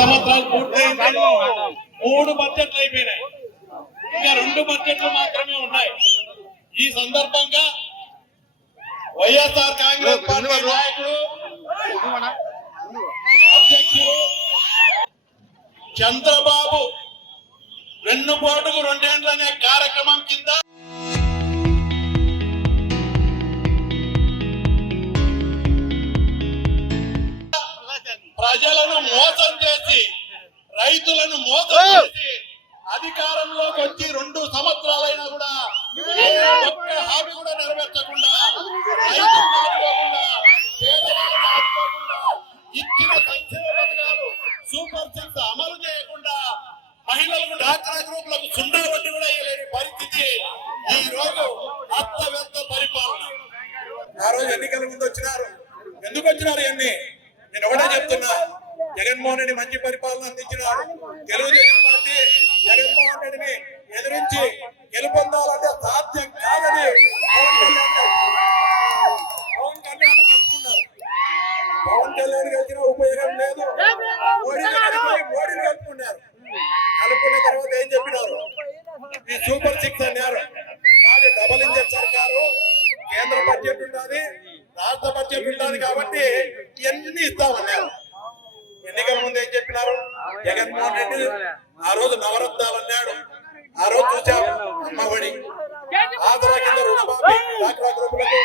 సంవత్సరాలు పూర్తయింది. 3 బడ్జెట్లు అయిపోయినాయి. ఇంకా 2 బడ్జెట్లు మాత్రమే ఉన్నాయి. ఈ సందర్భంగా వైఎస్ఆర్ కాంగ్రెస్ పార్టీ నాయకుడు అధ్యక్షుడు చంద్రబాబు వెన్నుపోటుకు 2 ఏళ్లు అనే కార్యక్రమం కింద ప్రజలను మోసం చేసి రైతులను మోసం చేసి అధికారంలోకి వచ్చి 2 సంవత్సరాలైనా కూడా ఒక్క హామీ కూడా నెరవేర్చకుండా రైతులను ఆదుకోకుండా పేదలను ఆదుకోకుండా ఇచ్చిన సంక్షేమ పథకాలు సూపర్ సిక్స్ అమలు చేయకుండా మహిళలకు డాక్రా గ్రూపులకు 0 వడ్డీ కూడా ఇవ్వలేని పరిస్థితి ఈ రోజు అస్తవ్యస్త పరిపాలన. ఆ రోజు ఎన్నికల ముందు వచ్చినారు. ఎందుకు వచ్చినారు ఇవన్నీ? నేను ఒకటే చెప్తున్నా, జగన్మోహన్ రెడ్డి మంచి పరిపాలన అందించినారు. తెలుగుదేశం పార్టీ జగన్మోహన్ రెడ్డిని ఎదిరించి గెలుపొందాలంటే సాధ్యం కాదని పవన్ కళ్యాణ్ కలుపుకున్నారు. పవన్ కళ్యాణ్ కలిసిన ఉపయోగం లేదు. మోడీని కలుపుకున్నారు. కలుపుకున్న తర్వాత ఏం చెప్పినారు? ఈ సూపర్ సిక్స్ అన్నారు. మాది డబుల్ ఇంజన్ సర్కారు, కేంద్ర బడ్జెట్ ఉంటుంది, రాష్ట్ర బడ్జెట్ ఉంటుంది కాబట్టి ఇవన్నీ ఇస్తామన్నారు. ఎన్నికల ముందు ఏం చెప్పినారు? జగన్మోహన్ రెడ్డి ఆ రోజు నవరత్నాలు అన్నాడు. ఆ రోజు చూసాము అమ్మఒడి, ఆసరా కింద రుణమాఫీ, డాక్రా గ్రూపులకు